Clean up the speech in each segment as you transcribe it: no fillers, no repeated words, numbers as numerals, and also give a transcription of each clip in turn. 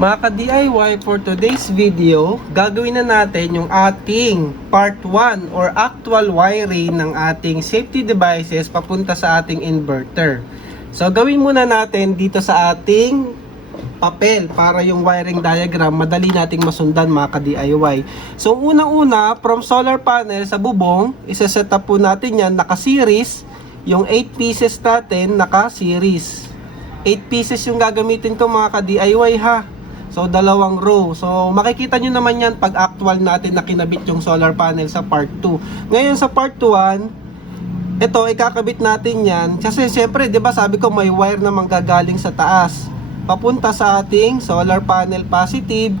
Mga ka-DIY, for today's video, gagawin na natin yung ating part 1 or actual wiring ng ating safety devices papunta sa ating inverter. So gawin muna natin dito sa ating papel para yung wiring diagram madali nating masundan mga ka-DIY. So unang-una, from solar panel sa bubong, isa-set up po natin yan naka-series. Yung 8 pieces natin naka-series. 8 pieces yung gagamitin ko mga ka-DIY ha. So, dalawang row. So, makikita nyo naman yan pag actual natin na kinabit yung solar panel sa part 2. Ngayon sa part 1, ito, ikakabit natin yan. Kasi, siyempre, di ba sabi ko may wire na manggagaling sa taas. Papunta sa ating solar panel positive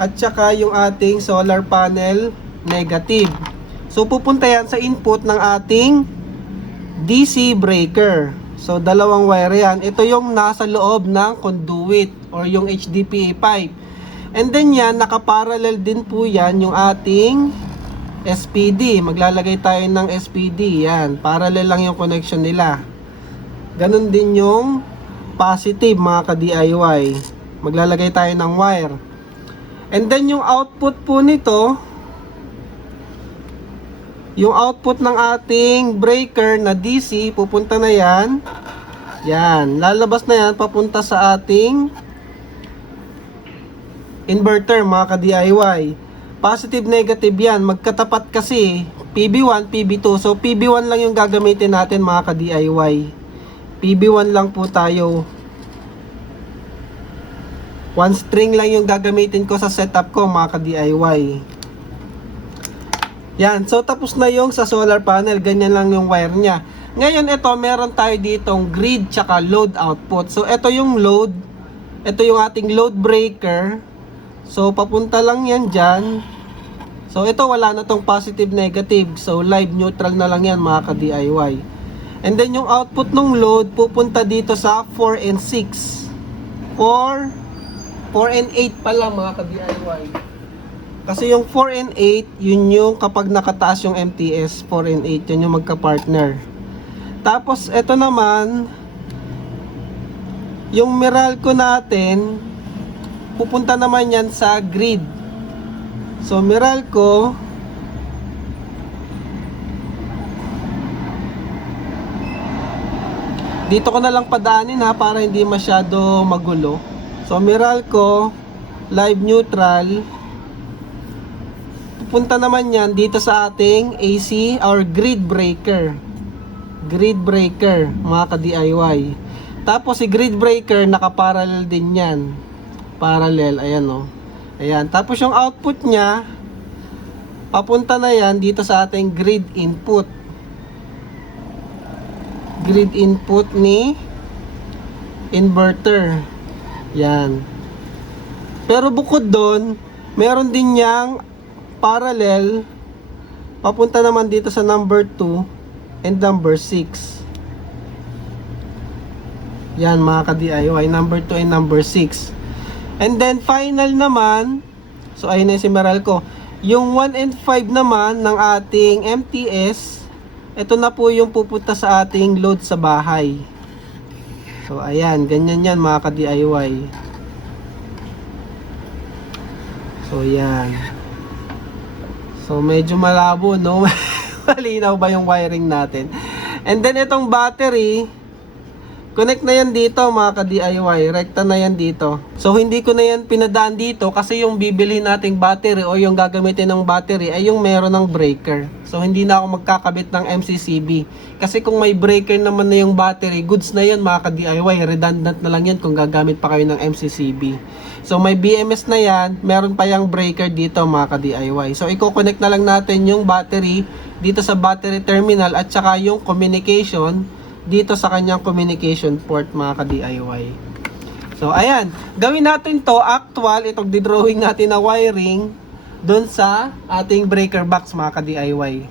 at saka yung ating solar panel negative. So, pupunta yan sa input ng ating DC breaker. So, dalawang wire yan. Ito yung nasa loob ng conduit or yung HDPE pipe. And then yan, nakaparallel din po yan yung ating SPD. Maglalagay tayo ng SPD. Yan, parallel lang yung connection nila. Ganon din yung positive mga ka-DIY. Maglalagay tayo ng wire. And then yung output po nito, yung output ng ating breaker na DC, pupunta na yan. Yan, lalabas na yan, papunta sa ating inverter mga ka-DIY. Positive, negative yan, magkatapat kasi. PB1, PB2. So, PB1 lang yung gagamitin natin mga ka-DIY. PB1 lang po tayo. One string lang yung gagamitin ko sa setup ko mga ka-DIY. Yan, so tapos na yung sa solar panel, ganyan lang yung wire niya. Ngayon ito, meron tayo ditong grid tsaka load output. So ito yung load, ito yung ating load breaker. So papunta lang yan dyan. So ito wala na tong positive negative. So live neutral na lang yan mga ka-DIY. And then yung output ng load pupunta dito sa 4 and 6. 4 and 8 pala mga ka-DIY. Kasi yung 4 and 8, yun yung kapag nakataas yung MTS, 4 and 8, yun yung magka-partner. Tapos, ito naman, yung Meralco natin, pupunta naman yan sa grid. So, Meralco, dito ko na lang padaanin ha, para hindi masyado magulo. So, Meralco, live neutral, punta naman yan dito sa ating AC or grid breaker. Grid breaker, mga ka-DIY. Tapos si grid breaker nakaparallel din yan. Parallel, ayan o. Ayan. Tapos yung output niya, papunta na yan dito sa ating grid input. Grid input ni inverter. Yan. Pero bukod doon, meron din yang parallel papunta naman dito sa number 2 and number 6. Yan mga ka-DIY, number 2 and number 6. And then final naman, so ayun na si Meralco. Yung 1 and 5 naman ng ating MTS, ito na po yung pupunta sa ating load sa bahay. So ayan, ganyan yan mga ka-DIY. So yan. So medyo malabo no. Malinaw ba yung wiring natin? And then itong battery, connect na yan dito mga ka-DIY. Rekta na yan dito. So hindi ko na yan pinadaan dito kasi yung bibili nating battery o yung gagamitin ng battery ay yung meron ng breaker. So hindi na ako magkakabit ng MCCB. Kasi kung may breaker naman na yung battery, goods na yan mga ka-DIY. Redundant na lang yan kung gagamit pa kayo ng MCCB. So may BMS na yan, meron pa yung breaker dito mga ka-DIY. So i-connect na lang natin yung battery dito sa battery terminal at saka yung communication dito sa kanyang communication port mga ka-DIY. So ayan, gawin natin to actual, itong drawing natin na wiring doon sa ating breaker box mga ka-DIY.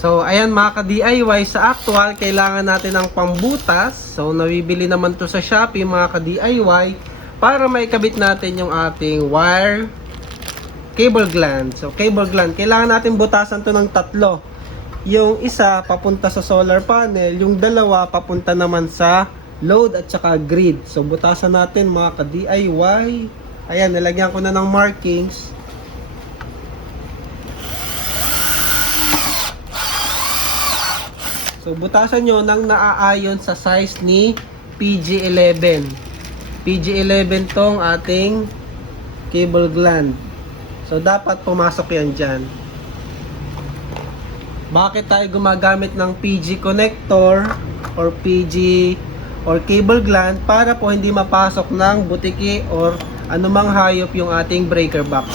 So ayan mga ka-DIY, sa actual kailangan natin ng pambutas. So nabibili naman to sa Shopee mga ka-DIY para maikabit natin yung ating wire cable gland. So cable gland, kailangan natin butasan to ng tatlo. Yung isa papunta sa solar panel, yung dalawa papunta naman sa load at saka grid. So butasan natin mga ka-DIY. Ayan, nilagyan ko na ng markings. So butasan nyo nang naaayon sa size ni PG11. PG11 tong ating cable gland. So dapat pumasok yan dyan. Bakit tayo gumagamit ng PG connector or PG or cable gland? Para po hindi mapasok ng butiki or anumang hayop yung ating breaker box.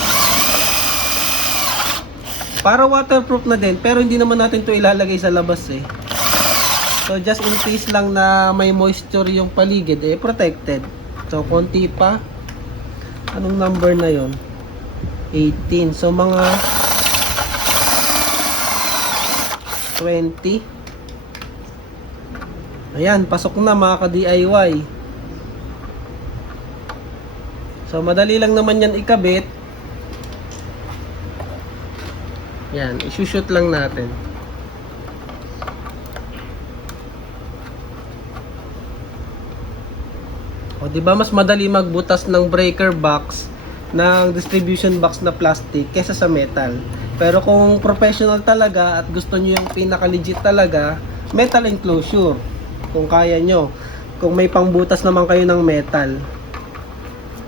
Para waterproof na din, pero hindi naman natin to ilalagay sa labas eh. So just in case lang na may moisture yung paligid, eh protected. So konti pa. Anong number na yon? 18. So mga 20. Ayan, pasok na mga ka-DIY. So madali lang naman yan ikabit. Yan, isushoot lang natin. O di ba mas madali magbutas ng breaker box ng distribution box na plastic kaysa sa metal. Pero kung professional talaga at gusto niyo yung pinaka-legit talaga, metal enclosure. Kung kaya nyo. Kung may pangbutas naman kayo ng metal.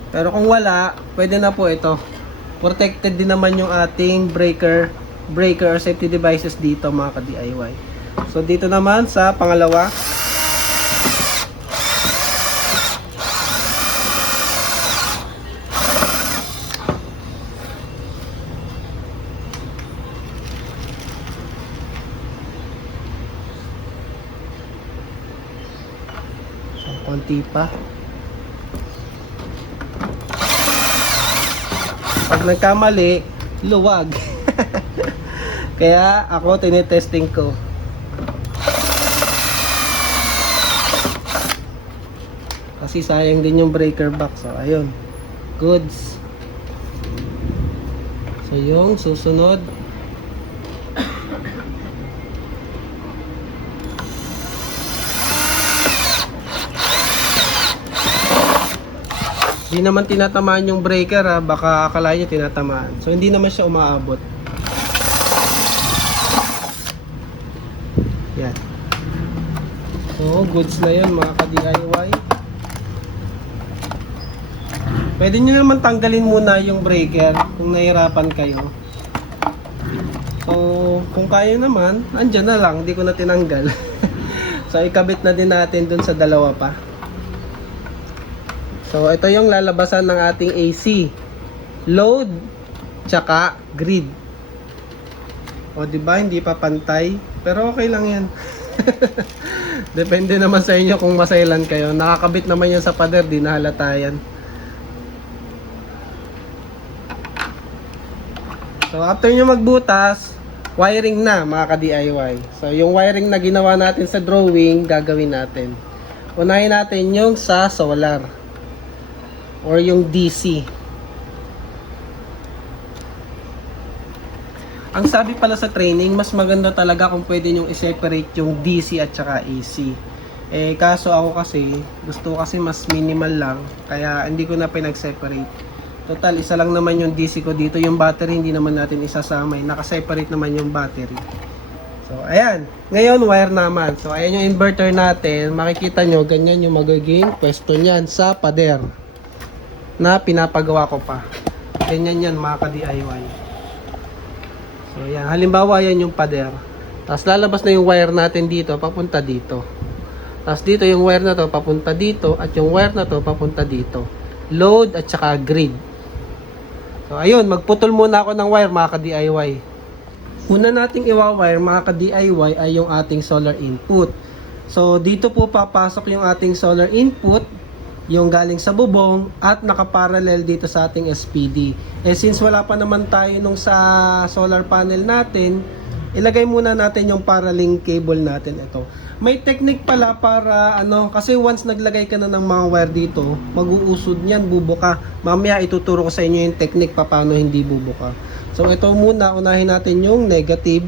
Pero kung wala, pwede na po ito. Protected din naman yung ating breaker or safety devices dito mga ka-DIY. So dito naman sa pangalawa, konti pa. Pag nagkamali, luwag. Kaya ako tinetesting ko. Kasi sayang din yung breaker box. So, ayun. Goods. So, yung susunod. Hindi naman tinatamaan yung breaker ha. Baka akalain nyo tinatamaan. So hindi naman siya umaabot. Yan. So goods na yun mga ka-DIY. Pwede nyo naman tanggalin muna yung breaker kung nahirapan kayo. So kung kaya naman, andyan na lang. Hindi ko na tinanggal. So ikabit na din natin dun sa dalawa pa. So, ito yung lalabasan ng ating AC. Load, tsaka grid. O, diba? Hindi pa pantay. Pero okay lang yan. Depende naman sa inyo kung masailan kayo. Nakakabit naman yan sa pader. Di nahalata yan. So, after nyo magbutas, wiring na mga ka-DIY. So, yung wiring na ginawa natin sa drawing, gagawin natin. Unahin natin yung sa solar. Or yung DC. Ang sabi pala sa training, mas maganda talaga kung pwede nyong i-separate yung DC at saka AC. Eh kaso ako kasi, gusto kasi mas minimal lang, kaya hindi ko na pinag-separate. Total, isa lang naman yung DC ko dito. Yung battery hindi naman natin isasama. Naka-separate naman yung battery. So ayan, ngayon wire naman. So ayan yung inverter natin. Makikita nyo, ganyan yung magiging pwesto nyan sa pader na pinapagawa ko pa. Ganyan yan mga ka-DIY. So yan, halimbawa yan yung pader. Tapos lalabas na yung wire natin dito, papunta dito. Tapos dito yung wire na to papunta dito, at yung wire na to papunta dito. Load at saka grid. So ayun, magputol muna ako ng wire mga ka-DIY. Una nating iwa-wire mga ka-DIY ay yung ating solar input. So dito po papasok yung ating solar input, yung galing sa bubong at nakaparallel dito sa ating SPD. Eh since wala pa naman tayo nung sa solar panel natin, ilagay muna natin yung paralink cable natin ito. May technique pala para kasi once naglagay ka na ng mga wire dito, mag-uusod niyan, bubuka. Mamaya ituturo ko sa inyo yung technique paano hindi bubuka. So ito muna, unahin natin yung negative.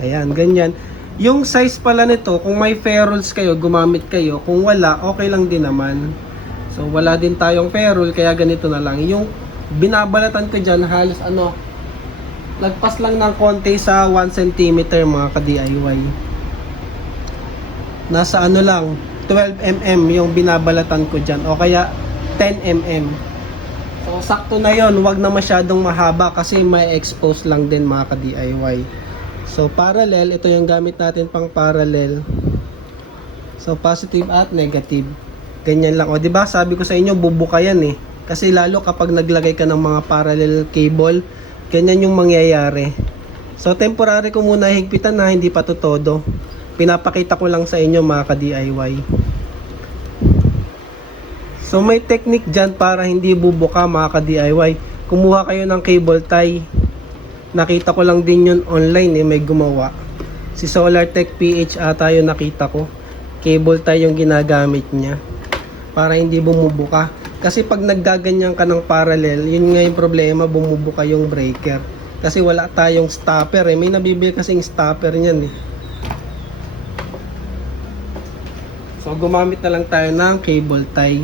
Ayan, ganyan. Yung size pala nito, kung may ferrules kayo, gumamit kayo. Kung wala, okay lang din naman. So wala din tayong ferrule, kaya ganito na lang. Yung binabalatan ko dyan, halos lagpas lang ng konti sa 1 cm mga ka-DIY. Nasa lang, 12 mm yung binabalatan ko dyan, o kaya 10 mm. So sakto na yon, wag na masyadong mahaba kasi may expose lang din mga ka-DIY. So parallel, ito yung gamit natin pang parallel. So positive at negative. Ganyan lang. O di ba sabi ko sa inyo, bubuka yan eh. Kasi lalo kapag naglagay ka ng mga parallel cable, ganyan yung mangyayari. So temporary ko muna higpitan na, hindi pa to todo. Pinapakita ko lang sa inyo mga ka-DIY. So may technique dyan para hindi bubuka mga ka-DIY. Kumuha kayo ng cable tie. Nakita ko lang din yun online may gumawa. Si SolarTech PH ata yung nakita ko. Cable tie yung ginagamit niya para hindi bumubuka. Kasi pag naggaganyan ka ng parallel, yun nga yung problema, bumubuka yung breaker. Kasi wala tayong stopper may nabibili kasing stopper niyan So gumamit na lang tayo ng cable tie.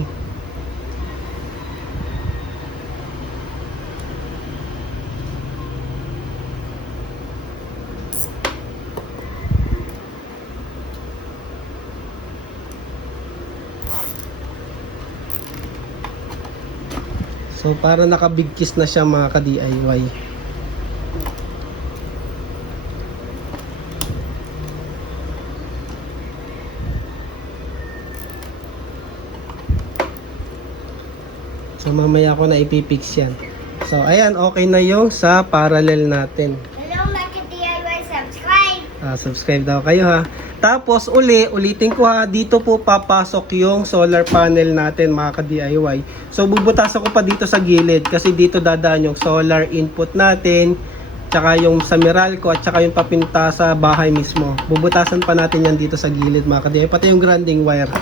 So para nakabigkis na siya mga ka-DIY. So mamaya ko na ipipix yan. So ayan, okay na yung sa parallel natin. Hello mga ka-DIY, subscribe! Subscribe daw kayo ha. Tapos ulitin ko ha, dito po papasok yung solar panel natin mga ka-DIY. So bubutasan ko pa dito sa gilid kasi dito dadaan yung solar input natin, tsaka yung sa Meralco at tsaka yung papinta sa bahay mismo. Bubutasan pa natin yan dito sa gilid mga ka-DIY, pati yung grounding wire.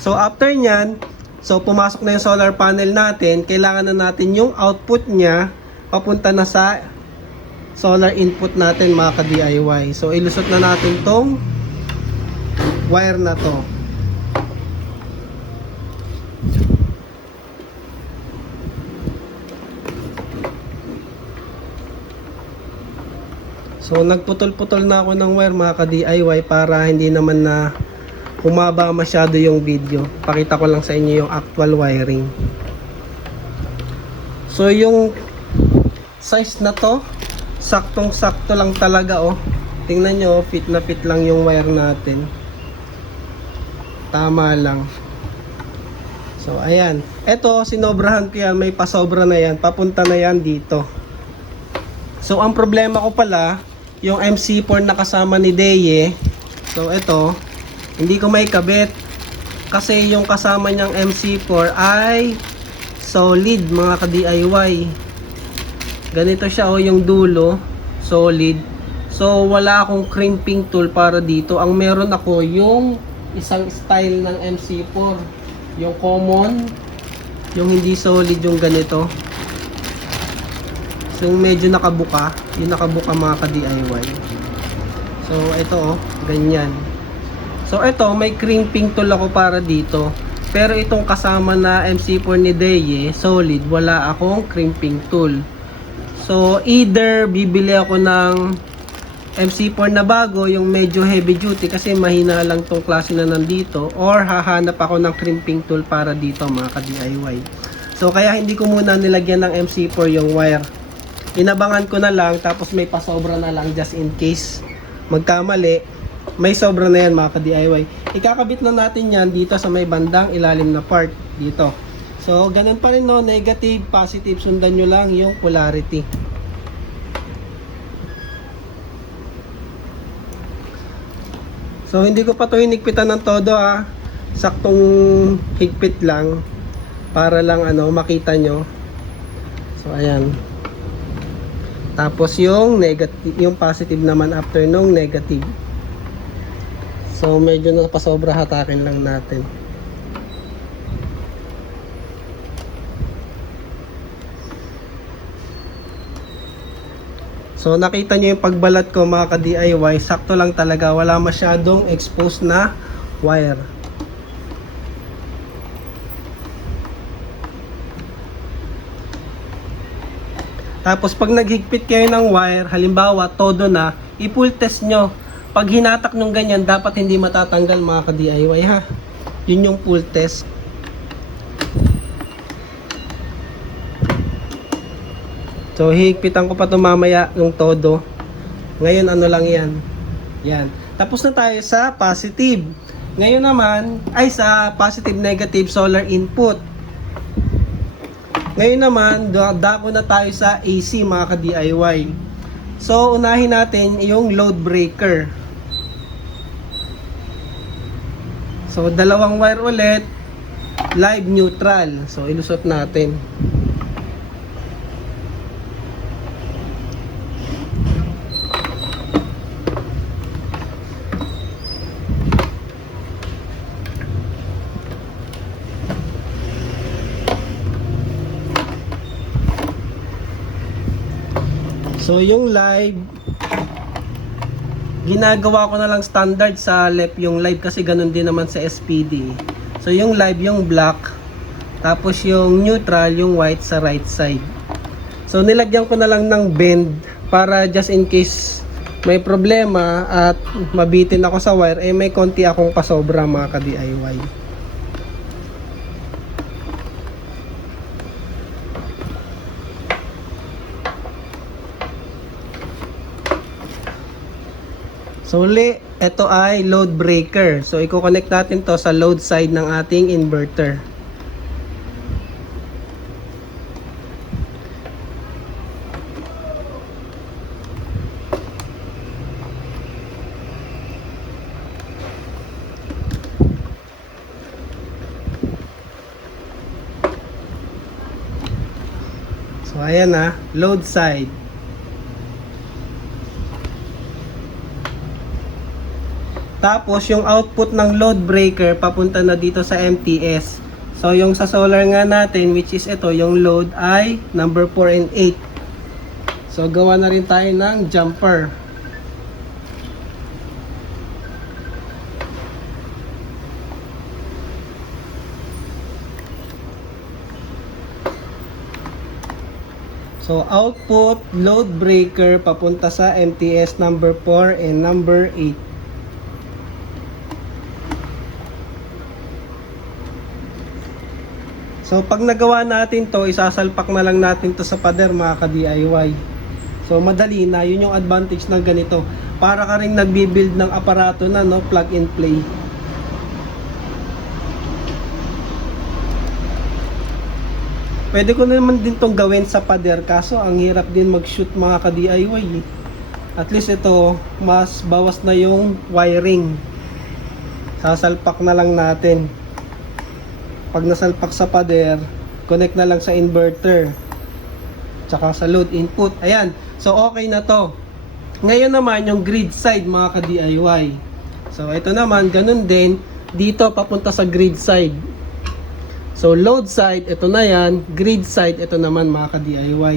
So after nyan, so pumasok na yung solar panel natin, kailangan na natin yung output nya papunta na sa solar input natin mga ka-DIY. So ilusot na natin tong wire na to. So nagputol-putol na ako ng wire mga ka-DIY para hindi naman na humaba masyado yung video. Pakita ko lang sa inyo yung actual wiring. So yung size na to, saktong-sakto lang talaga Tingnan nyo, fit na fit lang yung wire natin. Tama lang. So ayan, eto sinobrahan ko yan, may pasobra na yan, papunta na yan dito. So ang problema ko pala, yung MC4 na kasama ni Deye, so eto hindi ko may kabit kasi yung kasama niyang MC4 ay solid mga ka-DIY. Ganito siya yung dulo, solid. So wala akong crimping tool para dito. Ang meron ako yung isang style ng MC4, yung common, yung hindi solid, yung ganito. So yung medyo nakabuka, yung nakabuka mga ka-DIY. So ito ganyan. So ito may crimping tool ako para dito. Pero itong kasama na MC4 ni Deye, solid, wala akong crimping tool. So either bibili ako ng MC4 na bago, yung medyo heavy duty kasi mahina lang tong klase na nandito, or hahanap ako ng crimping tool para dito mga ka-DIY. So kaya hindi ko muna nilagyan ng MC4 yung wire. Inabangan ko na lang, tapos may pasobra na lang just in case magkamali. May sobra na yan mga ka-DIY. Ikakabit na natin yan dito sa may bandang ilalim na part dito. So ganun pa rin negative, positive, sundan nyo lang yung polarity. So hindi ko pa to hinigpitan ng todo saktong higpit lang para lang makita nyo. So ayan. Tapos yung negative, yung positive naman after nung negative. So medyo napasobra, hatakin lang natin. So nakita nyo yung pagbalat ko mga ka-DIY, sakto lang talaga, wala masyadong exposed na wire. Tapos pag naghigpit kayo ng wire, halimbawa todo na, i-pull test nyo. Pag hinatak nyo ganyan, dapat hindi matatanggal mga ka-DIY ha. Yun yung pull test. So hihigpitan ko pa ito mamaya yung todo. Ngayon ano lang yan. Yan. Tapos na tayo sa positive. Ngayon naman ay sa positive negative solar input. Ngayon naman dako na tayo sa AC mga ka-DIY. So unahin natin yung load breaker. So dalawang wire ulit, live neutral. So ilusot natin. So yung live, ginagawa ko na lang standard sa left yung live kasi ganun din naman sa SPD. So yung live yung black, tapos yung neutral yung white sa right side. So nilagyan ko na lang ng bend para just in case may problema at mabitin ako sa wire, eh may konti akong pasobra mga ka-DIY. So uli, ito ay load breaker. So i-connect natin to sa load side ng ating inverter. So ayan na, load side. Tapos yung output ng load breaker papunta na dito sa MTS. So yung sa solar nga natin, which is ito, yung load ay number 4 and 8. So gawa na rin tayo ng jumper. So output load breaker papunta sa MTS number 4 and number 8. So pag nagawa natin to, isasalpak na lang natin to sa pader mga ka-DIY. So madali na, yun yung advantage ng ganito. Para ka rin nagbi-build ng aparato na, no, plug and play. Pwede ko naman din tong gawin sa pader, kaso ang hirap din mag-shoot mga ka-DIY. At least ito, mas bawas na yung wiring. Sasalpak na lang natin. Pag nasalpak sa pader, connect na lang sa inverter tsaka sa load input. Ayan, so okay na to. Ngayon naman yung grid side mga ka-DIY. So ito naman, ganun din dito papunta sa grid side. So load side, ito na yan. Grid side, ito naman mga ka-DIY.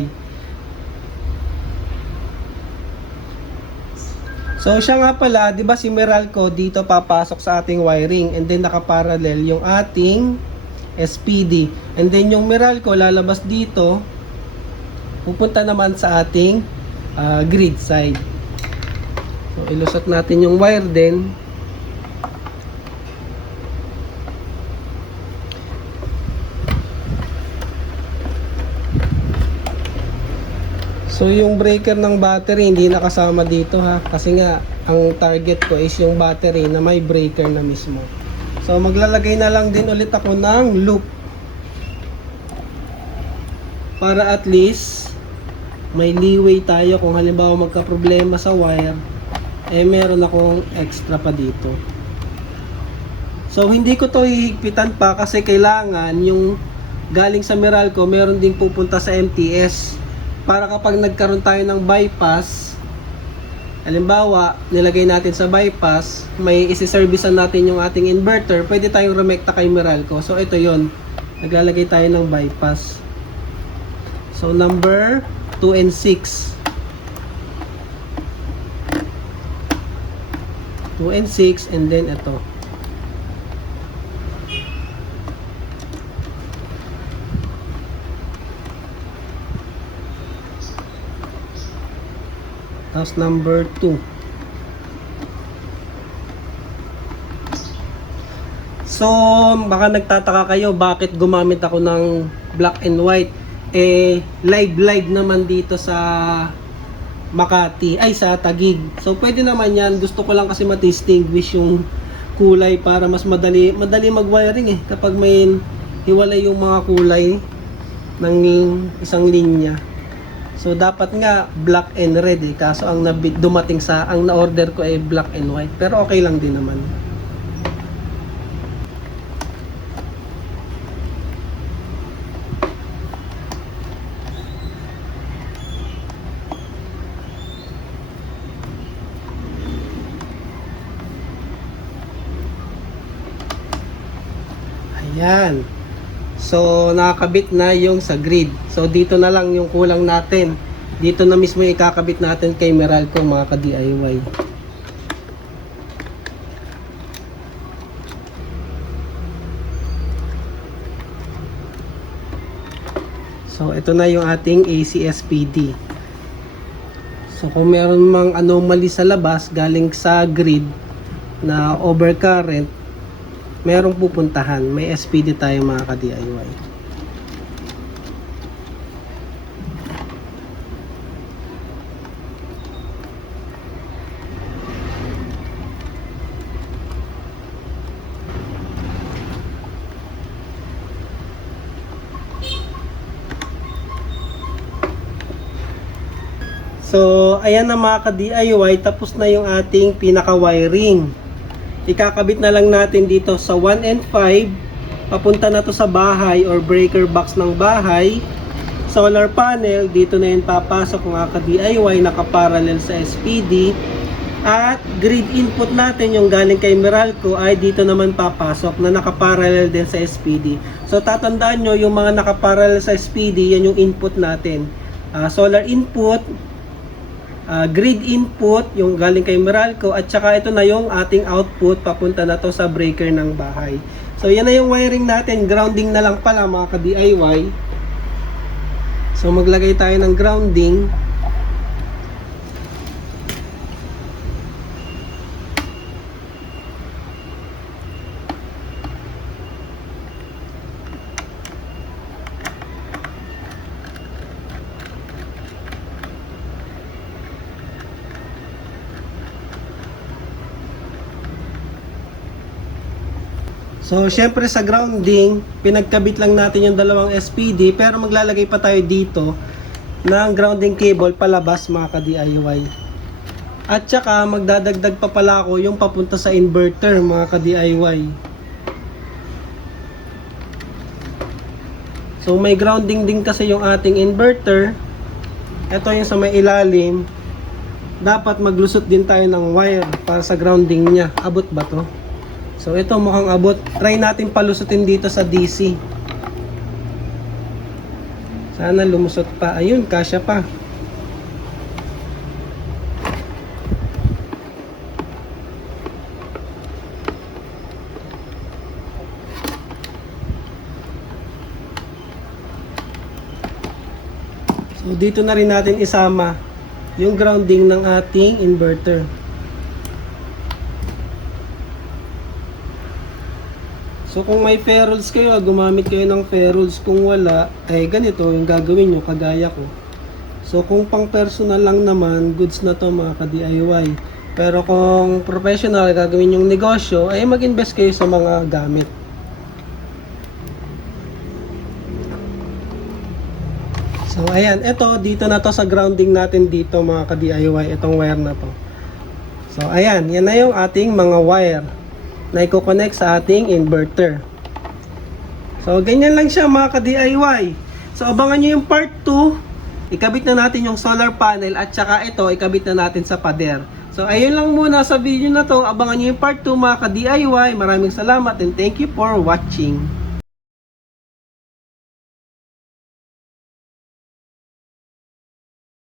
So siya nga pala, di ba si Meralco dito papasok sa ating wiring, and then nakaparallel yung ating SPD. And then yung Meralco lalabas dito, pupunta naman sa ating grid side. So ilusot natin yung wire din. So yung breaker ng battery hindi nakasama dito ha, kasi nga ang target ko is yung battery na may breaker na mismo. So maglalagay na lang din ulit ako ng loop para at least may leeway tayo kung halimbawa magka-problema sa wire, eh meron akong extra pa dito. So hindi ko to hihigpitan pa kasi kailangan yung galing sa Meralco meron ding pupunta sa MTS para kapag nagkaroon tayo ng bypass, halimbawa, nilagay natin sa bypass, may isi-servicean natin yung ating inverter, pwede tayong rumekta kay Meralco. So ito yon, naglalagay tayo ng bypass. So number 2 and 6. 2 and 6, and then ito. Tapos number 2. So, baka nagtataka kayo bakit gumamit ako ng black and white. Live naman dito sa Makati, ay sa Taguig. So, pwede naman yan. Gusto ko lang kasi ma-distinguish yung kulay para mas madali mag-wiring kapag may hiwalay yung mga kulay ng isang linya. So, dapat nga black and red kaso ang ang na-order ko ay black and white. Pero okay lang din naman. Ayan. So, nakakabit na yung sa grid. So, dito na lang yung kulang natin. Dito na mismo yung ikakabit natin kay Meralco, mga ka-DIY. So, ito na yung ating AC/SPD. So, kung meron mang anomaly sa labas galing sa grid na overcurrent, merong pupuntahan. May SPD tayo, mga ka-DIY. So, ayan na mga ka-DIY, tapos na yung ating pinaka-wiring. Ikakabit na lang natin dito sa 1 and 5. Papunta na to sa bahay or breaker box ng bahay. Solar panel, dito na yun papasok mga ka-DIY, nakaparallel sa SPD. At grid input natin, yung galing kay Meralco, ay dito naman papasok na nakaparallel din sa SPD. So, tatandaan nyo, yung mga nakaparallel sa SPD, yan yung input natin. Solar input, grid input, yung galing kay Meralco, at saka ito na yung ating output, papunta na to sa breaker ng bahay. So, yan na yung wiring natin. Grounding na lang pala mga ka-DIY. So, maglagay tayo ng grounding. So, syempre sa grounding, pinagkabit lang natin yung dalawang SPD, pero maglalagay pa tayo dito ng grounding cable palabas mga ka-DIY. At saka, magdadagdag pa pala ako yung papunta sa inverter mga ka-DIY. So, may grounding din kasi yung ating inverter. Ito yung sa may ilalim. Dapat maglusot din tayo ng wire para sa grounding niya. Abot ba to? So, ito mukhang abot. Try natin palusutin dito sa DC. Sana lumusot pa. Ayun, kasya pa. So, dito na rin natin isama yung grounding ng ating inverter. So, kung may ferrules kayo, gumamit kayo ng ferrules. Kung wala, ay ganito yung gagawin nyo, kagaya ko. So, kung pang personal lang naman, goods na to mga ka-DIY. Pero kung professional, gagawin yung negosyo, ay mag-invest kayo sa mga gamit. So, ayan. Ito, dito na to sa grounding natin dito mga ka-DIY. Itong wire na to. So, ayan. Yan na yung ating mga wire na i-connect sa ating inverter. So, ganyan lang siya mga ka-DIY. So, abangan nyo yung part 2. Ikabit na natin yung solar panel at saka ito, ikabit na natin sa pader. So, ayun lang muna sa video na to. Abangan nyo yung part 2 mga ka-DIY. Maraming salamat and thank you for watching.